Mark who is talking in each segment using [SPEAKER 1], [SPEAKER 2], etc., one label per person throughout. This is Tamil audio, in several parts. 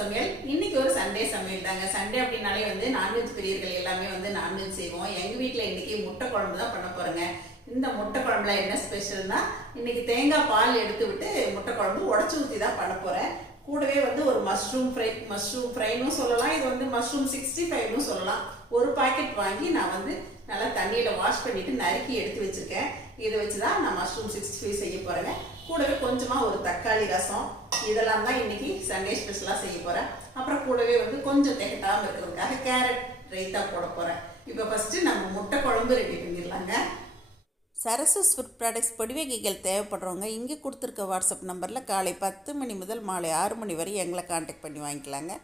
[SPEAKER 1] சமையல். இன்னைக்கு ஒரு சண்டே சமையல் தாங்க. சண்டே அப்படின்னாலே வந்து நான்வெஜ் பிரியர்கள் எல்லாமே வந்து நான்வெஜ் செய்வோம். எங்க வீட்டில் இன்னைக்கு முட்டை குழம்பு தான் பண்ண போறேங்க. இந்த முட்டை குழம்புல என்ன ஸ்பெஷல்னா இன்னைக்கு தேங்காய் பால் எடுத்து விட்டு முட்டை குழம்பு உடச்சி ஊற்றி தான் பண்ண போறேன். கூடவே வந்து ஒரு மஷ்ரூம் ஃப்ரை மஷ்ரூம் ஃப்ரைனும் சொல்லலாம். இது வந்து மஷ்ரூம் சிக்ஸ்டி ஃபைவ்னு சொல்லலாம். ஒரு பாக்கெட் வாங்கி நான் வந்து நல்லா தண்ணியில் வாஷ் பண்ணிட்டு நறுக்கி எடுத்து வச்சிருக்கேன். இதை வச்சு தான் நான் மஷ்ரூம் சிக்ஸ்டி ஃபைவ் செய்ய போறேங்க. கூடவே கொஞ்சமாக ஒரு தக்காளி ரசம் இதெல்லாம் தான் இன்னைக்கு சண்டே ஸ்பெஷலாக செய்ய போறேன். அப்புறம் கூடவே வந்து கொஞ்சம் திகட்டாமல் இருக்கிறதுக்காக கேரட் ரைத்தா போட போறேன். இப்போ ஃபர்ஸ்ட் நம்ம முட்டை குழம்பு ரெடி பண்ணிடலாங்க.
[SPEAKER 2] சரசஸ் ஃபுட் ப்ராடக்ட்ஸ் பொடிவகைகள் தேவைப்படுறவங்க இங்கே கொடுத்துருக்க வாட்ஸ்அப் நம்பரில் காலை பத்து மணி முதல் மாலை ஆறு மணி வரை எங்களை காண்டாக்ட் பண்ணி வாங்கிக்கலாங்க.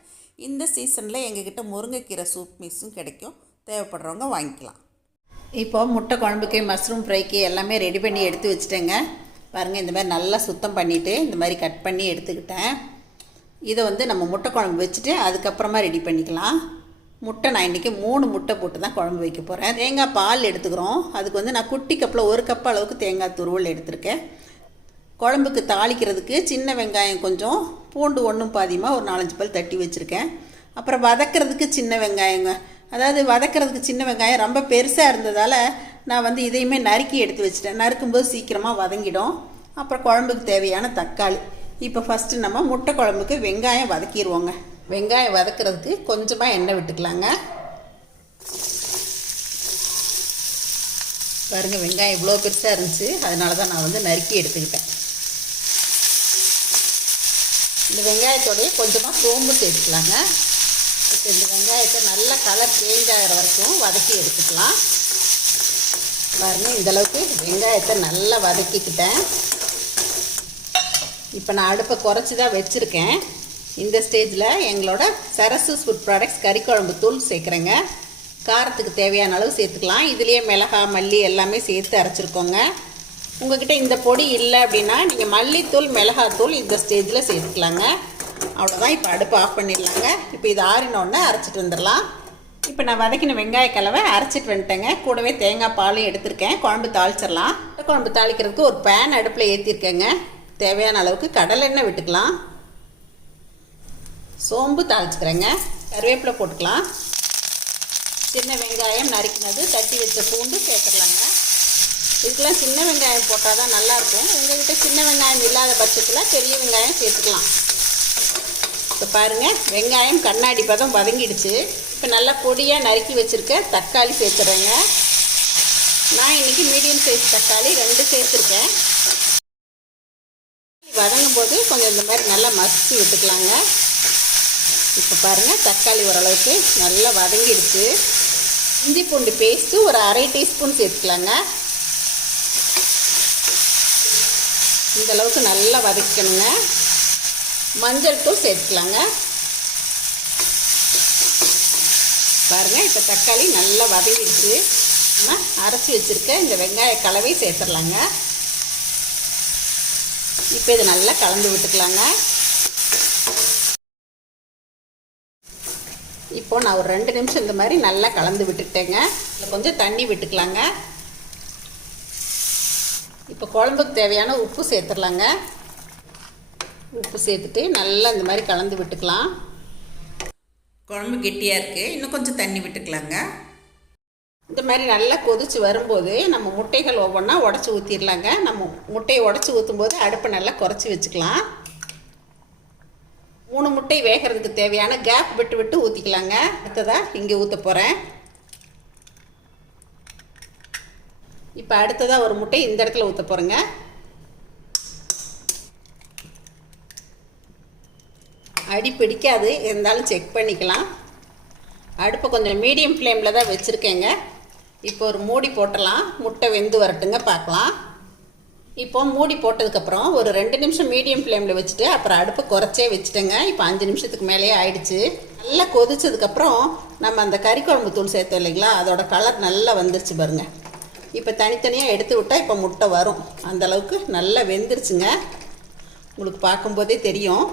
[SPEAKER 2] இந்த சீசனில் எங்ககிட்ட முருங்கைக்கீரை சூப் மிக்ஸும் கிடைக்கும். தேவைப்படுறவங்க வாங்கிக்கலாம்.
[SPEAKER 1] இப்போ முட்டை குழம்புக்கு மஷ்ரூம் ஃப்ரைக்கு எல்லாமே ரெடி பண்ணி எடுத்து வச்சுட்டேங்க. பாருங்கள் இந்த மாதிரி நல்லா சுத்தம் பண்ணிவிட்டு இந்த மாதிரி கட் பண்ணி எடுத்துக்கிட்டேன். இதை வந்து நம்ம முட்டை குழம்பு வச்சுட்டு அதுக்கப்புறமா ரெடி பண்ணிக்கலாம். முட்டை நான் இன்றைக்கி மூணு முட்டை போட்டு தான் குழம்பு வைக்க போகிறேன் தேங்காய் பால் எடுத்துக்கிறோம். அதுக்கு வந்து நான் குட்டி கப்பில் ஒரு கப் அளவுக்கு தேங்காய் துருவல் எடுத்திருக்கேன். குழம்புக்கு தாளிக்கிறதுக்கு சின்ன வெங்காயம் கொஞ்சம் பூண்டு ஒன்றும் பாதியமாக ஒரு நாலஞ்சு பல் தட்டி வச்சுருக்கேன். அப்புறம் வதக்கிறதுக்கு சின்ன வெங்காயங்க. அதாவது வதக்கிறதுக்கு சின்ன வெங்காயம் ரொம்ப பெருசாக இருந்ததால் நான் வந்து இதையுமே நறுக்கி எடுத்து வச்சுட்டேன். நறுக்கும்போது சீக்கிரமாக வதங்கிடும். அப்புறம் குழம்புக்கு தேவையான தக்காளி. இப்போ ஃபஸ்ட்டு நம்ம முட்டை குழம்புக்கு வெங்காயம் வதக்கிடுவோங்க வெங்காயம் வதக்கிறதுக்கு கொஞ்சமாக எண்ணெய் விட்டுக்கலாங்க. பாருங்க வெங்காயம் இவ்வளோ பெருசாக இருந்துச்சு. அதனால தான் நான் வந்து நறுக்கி எடுத்துக்கிட்டேன். இந்த வெங்காயத்தோடய கொஞ்சமாக சோம்பு சேர்த்துக்கலாங்க. இப்போ இந்த வெங்காயத்தை நல்லா கலர் சேஞ்ச் ஆகிற வரைக்கும் வதக்கி எடுத்துக்கலாம். பாருங்கள் இந்த அளவுக்கு வெங்காயத்தை நல்லா வதக்கிக்கிட்டேன். இப்போ நான் அடுப்பை குறைச்சி தான் வச்சுருக்கேன். இந்த ஸ்டேஜில் எங்களோட சரசூஸ் ஃபுட் ப்ராடக்ட்ஸ் கறி குழம்பு தூள் சேர்க்குறேங்க. காரத்துக்கு தேவையான அளவு சேர்த்துக்கலாம். இதுலேயே மிளகா மல்லி எல்லாமே சேர்த்து அரைச்சிருக்கோங்க. உங்ககிட்ட இந்த பொடி இல்லை அப்படின்னா நீங்கள் மல்லித்தூள் மிளகாத்தூள் இந்த ஸ்டேஜில் சேர்த்துக்கலாங்க. அவ்வளோதான் இப்போ அடுப்பு ஆஃப் பண்ணிடலாங்க. இப்போ இது ஆறினோடனே அரைச்சிட்டு வந்துடலாம். இப்போ நான் வதக்கின வெங்காய கலவை அரைச்சிட்டு வந்துட்டேங்க. கூடவே தேங்காய் பாலும் எடுத்திருக்கேன். குழம்பு தாளிச்சிடலாம். குழம்பு தாளிக்கிறதுக்கு ஒரு பேன் அடுப்பில் ஏற்றிருக்கேங்க தேவையான அளவுக்கு கடலெண்ணெய் விட்டுக்கலாம். சோம்பு தாளிச்சுக்கிறேங்க. கருவேப்பிலை போட்டுக்கலாம். சின்ன வெங்காயம் நறுக்கினது தட்டி வச்ச பூண்டு சேர்த்துடலாங்க. இதுக்கெலாம் சின்ன வெங்காயம் போட்டால் தான் நல்லாயிருக்கும் உங்கள்கிட்ட சின்ன வெங்காயம் இல்லாத பட்சத்தில் பெரிய வெங்காயம் சேர்த்துக்கலாம். இப்போ பாருங்கள் வெங்காயம் கண்ணாடி பதம் வதங்கிடுச்சு. இப்போ நல்லா பொடியாக நறுக்கி வச்சுருக்க தக்காளி சேர்த்துறேங்க. நான் இன்றைக்கி மீடியம் சைஸ் தக்காளி ரெண்டு சேர்த்துருக்கேன். வதங்கும் போது கொஞ்சம் இந்த மாதிரி நல்லா மசிச்சு விட்டுக்கலாங்க. இப்போ பாருங்கள் தக்காளி ஓரளவுக்கு நல்லா வதங்கிடுச்சு. இஞ்சி பூண்டு பேஸ்ட்டு ஒரு அரை டீஸ்பூன் சேர்த்துக்கலாங்க. இந்த அளவுக்கு நல்லா வதக்கணுங்க. மஞ்சள் தூள் சேர்த்துக்கலாங்க. பாருங்கள் இப்போ தக்காளி நல்லா வதங்கிடுச்சு. நம்ம அரைச்சி வச்சுருக்க இந்த வெங்காய கலவை சேர்த்துடலாங்க. இப்போ இதை நல்லா கலந்து விட்டுக்கலாங்க. இப்போ நான் ஒரு ரெண்டு நிமிஷம் இந்த மாதிரி நல்லா கலந்து விட்டுட்டேங்க. இதில் கொஞ்சம் தண்ணி விட்டுக்கலாங்க. இப்போ குழம்புக்கு தேவையான உப்பு சேர்த்துடலாங்க. உப்பு சேர்த்துட்டு நல்லா இந்த மாதிரி கலந்து விட்டுக்கலாம். குழம்பு கெட்டியாக இருக்குது இன்னும் கொஞ்சம் தண்ணி விட்டுக்கலாங்க. இந்த மாதிரி நல்லா கொதிச்சு வரும்போது நம்ம முட்டைகள் ஒவ்வொன்றா உடச்சி ஊற்றிடலாங்க நம்ம முட்டையை உடச்சி ஊற்றும்போது அடுப்பை நல்லா குறைச்சி வச்சுக்கலாம். மூணு முட்டை வேகிறதுக்கு தேவையான கேப் விட்டு விட்டு ஊற்றிக்கலாங்க அடுத்ததாக இங்கே ஊற்ற போகிறேன் இப்போ அடுத்ததாக ஒரு முட்டை இந்த இடத்துல ஊற்ற போகிறேங்க அடி பிடிக்காது இருந்தாலும் செக் பண்ணிக்கலாம். அடுப்பை கொஞ்சம் மீடியம் ஃப்ளேமில் தான் வச்சுருக்கேங்க. இப்போ ஒரு மூடி போட்டலாம். முட்டை வெந்து வரட்டுங்க பார்க்கலாம். இப்போ மூடி போட்டதுக்கப்புறம் ஒரு ரெண்டு நிமிஷம் மீடியம் ஃப்ளேமில் வச்சுட்டு அப்புறம் அடுப்பை குறைச்சே வச்சுட்டேங்க. இப்போ அஞ்சு நிமிஷத்துக்கு மேலேயே ஆயிடுச்சு. நல்லா கொதிச்சதுக்கப்புறம் நம்ம அந்த கறி குழம்பு தூள் சேர்த்தோம் இல்லைங்களா? அதோட கலர் நல்லா வந்துருச்சு பாருங்க. இப்போ தனித்தனியாக எடுத்து விட்டால் இப்போ முட்டை வரும். அந்த அளவுக்கு நல்லா வெந்துருச்சுங்க. உங்களுக்கு பார்க்கும்போதே தெரியும்.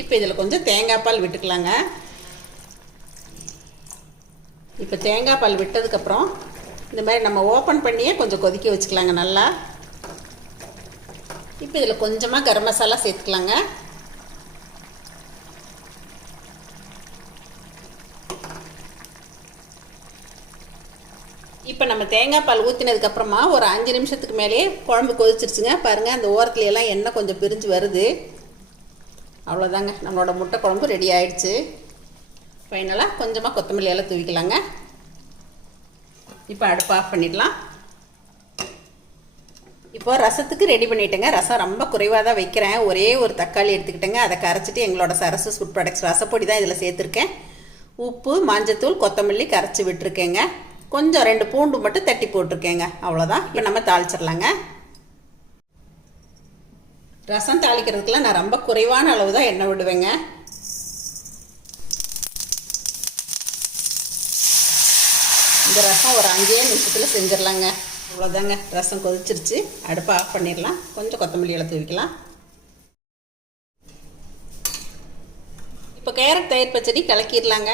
[SPEAKER 1] இப்போ இதில் கொஞ்சம் தேங்காய் பால் விட்டுக்கலாங்க. இப்போ தேங்காய் பால் விட்டதுக்கப்புறம் இந்த மாதிரி நம்ம ஓப்பன் பண்ணியே கொஞ்சம் கொதிக்க வச்சுக்கலாங்க நல்லா. இப்போ இதில் கொஞ்சமாக கரம் மசாலா சேர்த்துக்கலாங்க. இப்போ நம்ம தேங்காய் பால் ஊற்றினதுக்கப்புறமா ஒரு அஞ்சு நிமிஷத்துக்கு மேலேயே குழம்பு கொதிச்சிருச்சுங்க. பாருங்கள் அந்த ஓரத்துல எல்லாம் எண்ணெய் கொஞ்சம் பிரிஞ்சு வருது. அவ்வளோதாங்க நம்மளோட முட்டை குழம்பு ரெடி ஆயிடுச்சு. ஃபைனலாக கொஞ்சமாக கொத்தமல்லி எல்லாம் தூவிக்கலாங்க. இப்போ அடுப்பு ஆஃப் பண்ணிடலாம். இப்போ ரசத்துக்கு ரெடி பண்ணிட்டேங்க. ரசம் ரொம்ப குறைவாக தான் வைக்கிறேன். ஒரே ஒரு தக்காளி எடுத்துக்கிட்டேங்க. அதை கரைச்சிட்டு எங்களோட சரசு ஃபுட் ப்ராடக்ட்ஸ் ரசப்பொடி தான் இதில் சேர்த்துருக்கேன். உப்பு மஞ்சத்தூள் கொத்தமல்லி கரைச்சி விட்டுருக்கேங்க. கொஞ்சம் ரெண்டு பூண்டு மட்டும் தட்டி போட்டிருக்கேங்க. அவ்வளோதான் இப்போ நம்ம தாளிச்சிடலாங்க. ரசம் தாளிக்கிறதுக்கெலாம் நான் ரொம்ப குறைவான அளவு தான் எண்ணெய் விடுவேங்க. இந்த ரசம் ஒரு அஞ்சே நிமிஷத்தில் செஞ்சிடலாங்க அவ்வளோதாங்க ரசம் கொதிச்சிருச்சு. அடுப்பை ஆஃப் பண்ணிடலாம் கொஞ்சம் கொத்தமல்லி இலை தூவிக்கலாம். இப்போ கேரட் தயிர் பச்சடி கலக்கிடலாங்க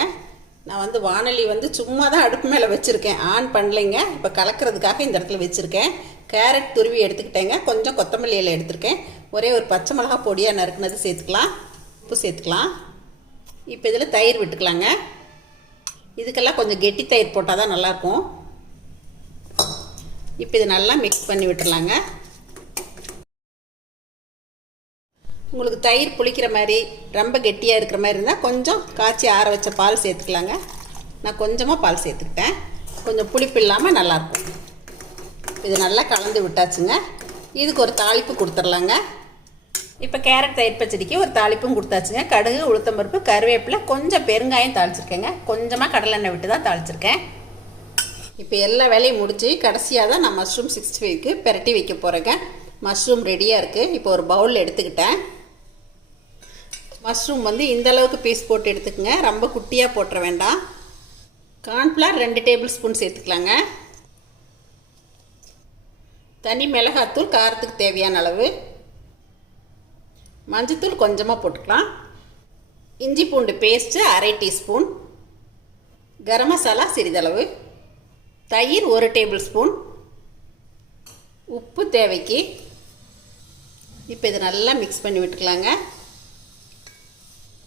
[SPEAKER 1] நான் வந்து வானொலி வந்து சும்மா தான் அடுப்பு மேலே வச்சுருக்கேன். ஆன் பண்ணலைங்க. இப்போ கலக்கிறதுக்காக இந்த இடத்துல வச்சுருக்கேன். கேரட் துருவி எடுத்துக்கிட்டேங்க. கொஞ்சம் கொத்தமல்லி இலை எடுத்திருக்கேன். ஒரே ஒரு பச்சை மிளகா பொடியாக நறுக்குனது சேர்த்துக்கலாம். உப்பு சேர்த்துக்கலாம். இப்போ இதில் தயிர் விட்டுக்கலாங்க. இதுக்கெல்லாம் கொஞ்சம் கெட்டி தயிர் போட்டால் தான் நல்லாயிருக்கும். இப்போ இது நல்லா மிக்ஸ் பண்ணி விட்டுடலாங்க உங்களுக்கு தயிர் புளிக்கிற மாதிரி ரொம்ப கெட்டியாக இருக்கிற மாதிரி இருந்தால் கொஞ்சம் காய்ச்சி ஆற வச்ச பால் சேர்த்துக்கலாங்க. நான் கொஞ்சமாக பால் சேர்த்துக்கிட்டேன். கொஞ்சம் புளிப்பு இல்லாமல் நல்லாயிருக்கும். இது நல்லா கலந்து விட்டாச்சுங்க. இதுக்கு ஒரு தாளிப்பு கொடுத்துர்லாங்க இப்போ கேரட் தயிர் பச்சடிக்கு ஒரு தாளிப்பும் கொடுத்தாச்சுங்க. கடுகு உளுத்தம்பருப்பு கருவேப்பிலை கொஞ்சம் பெருங்காயம் தாளிச்சிருக்கேங்க. கொஞ்சமாக கடலெண்ணெய் விட்டு தான் தாளிச்சிருக்கேன். இப்போ எல்லா வேலையும் முடிச்சு கடைசியாக தான் நான் மஷ்ரூம் சிக்ஸ்டி ஃபைவ்க்கு பெரட்டி வைக்க போகிறேங்க மஷ்ரூம் ரெடியாக இருக்குது இப்போ ஒரு பவுலில் எடுத்துக்கிட்டேன். மஷ்ரூம் வந்து இந்த அளவுக்கு பீஸ் போட்டு எடுத்துக்கங்க. ரொம்ப குட்டியாக போட்டுற வேண்டாம். கார்ன்ஃப்ளவர் ரெண்டு டேபிள் ஸ்பூன் சேர்த்துக்கலாங்க. தனி மிளகாத்தூள் காரத்துக்கு தேவையான அளவு. மஞ்சத்தூள் கொஞ்சமாக போட்டுக்கலாம். இஞ்சி பூண்டு பேஸ்ட்டு அரை டீஸ்பூன். கரம் மசாலா சிறிதளவு. தயிர் ஒரு டேபிள் ஸ்பூன் உப்பு தேவைக்கு. இப்போ இதை நல்லா மிக்ஸ் பண்ணி விட்டுக்கலாங்க.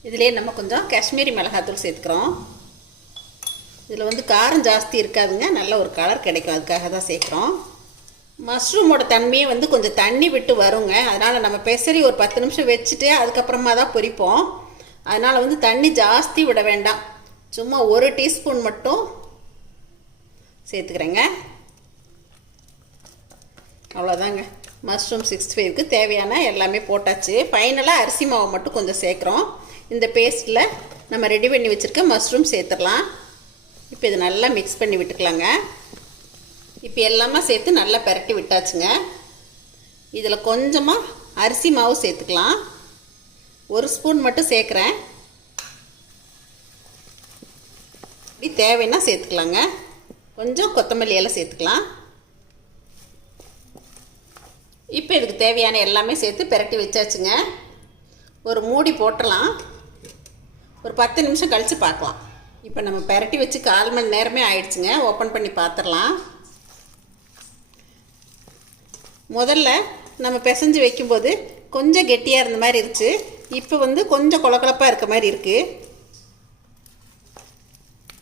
[SPEAKER 1] இதிலே நம்ம கொஞ்சம் காஷ்மீரி மிளகாத்தூள் சேர்த்துக்கிறோம். இதில் வந்து காரம் ஜாஸ்தி இருக்காதுங்க. நல்ல ஒரு கலர் கிடைக்கும். அதுக்காக தான் சேர்க்குறோம். மஷ்ரூமோட தன்மையை வந்து கொஞ்சம் தண்ணி விட்டு வருங்க. அதனால் நம்ம பெசரி ஒரு பத்து நிமிஷம் வச்சுட்டு அதுக்கப்புறமா தான் பொரிப்போம். அதனால் வந்து தண்ணி ஜாஸ்தி விட வேண்டாம். சும்மா ஒரு டீஸ்பூன் மட்டும் சேர்த்துக்கிறேங்க. அவ்வளோதாங்க. மஷ்ரூம் சிக்ஸ்டி ஃபைவ்க்கு தேவையான எல்லாமே போட்டாச்சு. ஃபைனலாக அரிசி மாவு மட்டும் கொஞ்சம் சேர்க்குறோம். இந்த பேஸ்ட்டில் நம்ம ரெடி பண்ணி வச்சுருக்க மஷ்ரூம் சேர்த்துடலாம். இப்போ இது நல்லா மிக்ஸ் பண்ணி விட்டுக்கலாங்க. இப்போ எல்லாமே சேர்த்து நல்லா பெரட்டி விட்டாச்சுங்க. இதில் கொஞ்சமாக அரிசி மாவு சேர்த்துக்கலாம். ஒரு ஸ்பூன் மட்டும் சேர்க்குறேன். இப்படி தேவைன்னா சேர்த்துக்கலாங்க. கொஞ்சம் கொத்தமல்லி எல்லாம் சேர்த்துக்கலாம். இப்போ இதுக்கு தேவையான எல்லாமே சேர்த்து பெரட்டி வச்சாச்சுங்க. ஒரு மூடி போட்டுடலாம். ஒரு பத்து நிமிஷம் கழித்து பார்க்கலாம். இப்போ நம்ம பெரட்டி வச்சு கால் மணி நேரமே ஆயிடுச்சுங்க. ஓப்பன் பண்ணி பார்த்துடலாம். முதல்ல நம்ம பிசைஞ்சு வைக்கும்போது கொஞ்சம் கெட்டியாக இருந்த மாதிரி இருந்துச்சு. இப்போ வந்து கொஞ்சம் கொலக்கொலப்பாக இருக்க மாதிரி இருக்குது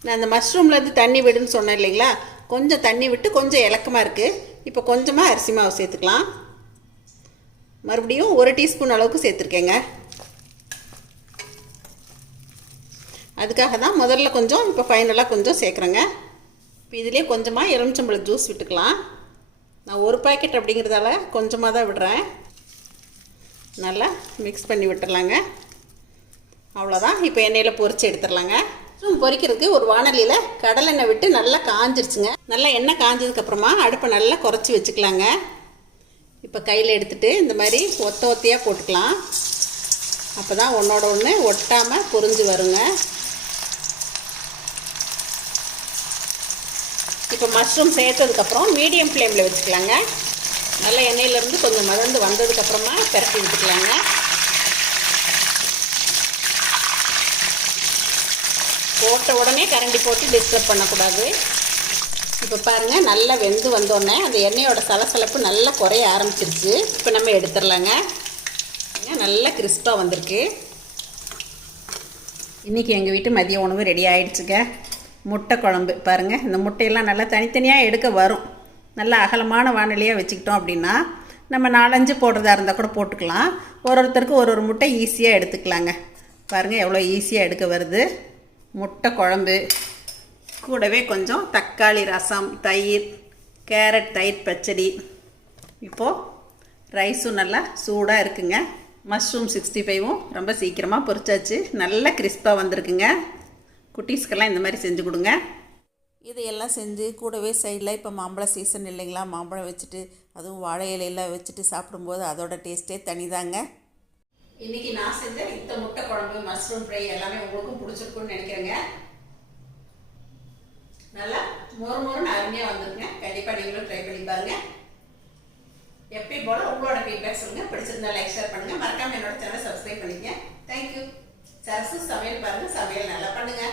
[SPEAKER 1] நான் அந்த மஷ்ரூம்லேருந்து தண்ணி விடுன்னு சொன்னேன் இல்லைங்களா? கொஞ்சம் தண்ணி விட்டு கொஞ்சம் இலக்கமாக இருக்குது இப்போ கொஞ்சமாக அரிசி மாவு சேர்த்துக்கலாம். மறுபடியும் ஒரு டீஸ்பூன் அளவுக்கு சேர்த்துருக்கேங்க. அதுக்காக தான் முதல்ல கொஞ்சம் இப்போ ஃபைனலாக கொஞ்சம் சேர்க்குறேங்க. இப்போ இதிலே கொஞ்சமாக எலுமிச்சம்பழம் ஜூஸ் விட்டுக்கலாம். நான் ஒரு பாக்கெட் அப்படிங்கிறதால கொஞ்சமாக தான் விடுறேன். நல்லா மிக்ஸ் பண்ணி விட்டுடலாங்க அவ்வளோதான் இப்போ எண்ணெயில் பொறிச்சு எடுத்துடலாங்க மஷ்ரூம் பொரிக்கிறதுக்கு ஒரு வானலியில் கடலெண்ணெய் விட்டு நல்லா காஞ்சிருச்சுங்க. நல்லா எண்ணெய் காஞ்சதுக்கப்புறமா அடுப்பை நல்லா குறைச்சி வச்சுக்கலாங்க. இப்போ கையில் எடுத்துகிட்டு இந்த மாதிரி ஒத்த ஒத்தையாக போட்டுக்கலாம். அப்போ தான் ஒன்றோட ஒன்று ஒட்டாமல் பொறிஞ்சு வருங்க. இப்போ மஷ்ரூம் சேர்த்ததுக்கப்புறம் மீடியம் ஃப்ளேமில் வச்சுக்கலாங்க. நல்ல எண்ணெயிலேருந்து கொஞ்சம் மறந்து வந்ததுக்கப்புறமா பிறக்கி விட்டுக்கலாங்க போட்ட உடனே கரண்டி போட்டு டிஸ்டர்ப் பண்ணக்கூடாது. இப்போ பாருங்கள் நல்லா வெந்து வந்தோடனே அந்த எண்ணெயோட சலசலப்பு நல்லா குறைய ஆரம்பிச்சிருச்சு. இப்போ நம்ம எடுத்துடலாங்க. நல்லா கிறிஸ்பாக வந்திருக்கு. இன்றைக்கி எங்கள் வீட்டு மதிய உணவு ரெடி ஆகிடுச்சுங்க முட்டை குழம்பு. பாருங்கள் இந்த முட்டையெல்லாம் நல்லா தனித்தனியாக எடுக்க வரும். நல்லா அகலமான வானிலையாக வச்சுக்கிட்டோம் அப்படின்னா நம்ம நாலஞ்சு போடுறதா இருந்தால் கூட போட்டுக்கலாம். ஒரு ஒருத்தருக்கு ஒரு ஒரு முட்டை ஈஸியாக எடுத்துக்கலாங்க. பாருங்கள் எவ்வளோ ஈஸியாக எடுக்க வருது. முட்டை குழம்பு. கூடவே கொஞ்சம் தக்காளி ரசம் தயிர் கேரட் தயிர் பச்சடி. இப்போது ரைஸும் நல்லா சூடாக இருக்குங்க. மஷ்ரூம் சிக்ஸ்டி ஃபைவும் ரொம்ப சீக்கிரமாக பொரிச்சாச்சு. நல்ல கிறிஸ்பாக வந்திருக்குங்க. குட்டீஸ்க்கெல்லாம் இந்த மாதிரி செஞ்சு கொடுங்க.
[SPEAKER 2] இதையெல்லாம் செஞ்சு கூடவே சைடில் இப்போ மாம்பழ சீசன் இல்லைங்களா? மாம்பழம் வச்சுட்டு அதுவும் வாழை இலையெல்லாம் வச்சுட்டு சாப்பிடும்போது அதோட டேஸ்ட்டே தனிதாங்க.
[SPEAKER 1] இன்னைக்கு நான் செஞ்ச இந்த முட்டை குழம்பு மஷ்ரூம் ஃப்ரை எல்லாமே உங்களுக்கும் பிடிச்சிருக்குன்னு நினைக்கிறேங்க. நல்லா மொறு மொறுன்னு அருமையாக வந்திருக்குங்க கண்டிப்பாக நீங்களும் ட்ரை பண்ணி பாருங்க. எப்பயும் போல உங்களோட ஃபீட்பேக் சொல்லுங்க. பிடிச்சிருந்தா லைக் ஷேர் பண்ணுங்க. மறக்காம என்னோட சேனல் சப்ஸ்கிரைப் பண்ணிக்கங்க. தேங்க்யூ சரசு சமையல் பாருங்க சமையல் நல்லா பண்ணுங்க.